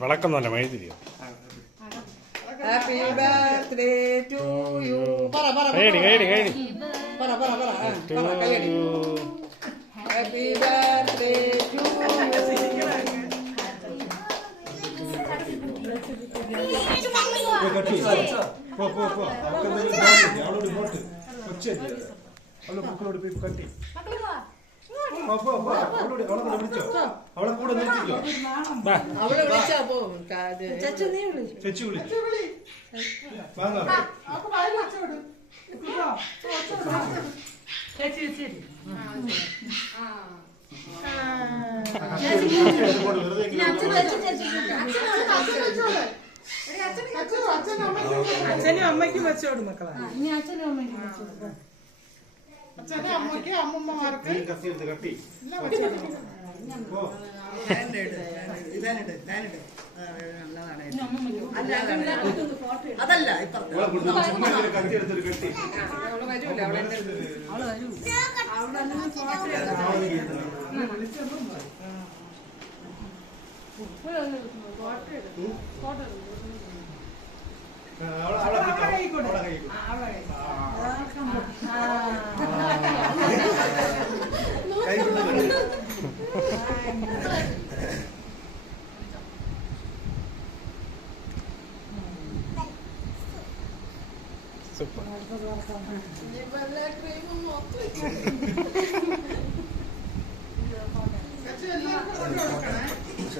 വിളക്കൊന്നുമല്ല മൈതിരിയോ. Happy birthday to you. കൈയടി കൈയടി കൈയടി. ഹാപ്പി ബർത്ത്ഡേ ടു അവളെ കൂടെ നിർത്തിക്കോ. അവളെ വിളിച്ചാ പോവും. ചേച്ചി വിളിച്ചു അച്ഛനും അമ്മയ്ക്കും വെച്ചോടും മക്കളെ. അച്ഛനും അമ്മയ്ക്കും അച്ഛനും അമ്മയ്ക്ക് അമ്മമ്മമാർക്ക് കട്ടി അതല്ല കത്തി എടുത്തൊരു കട്ടി. വരൂല സൂപ്പർ.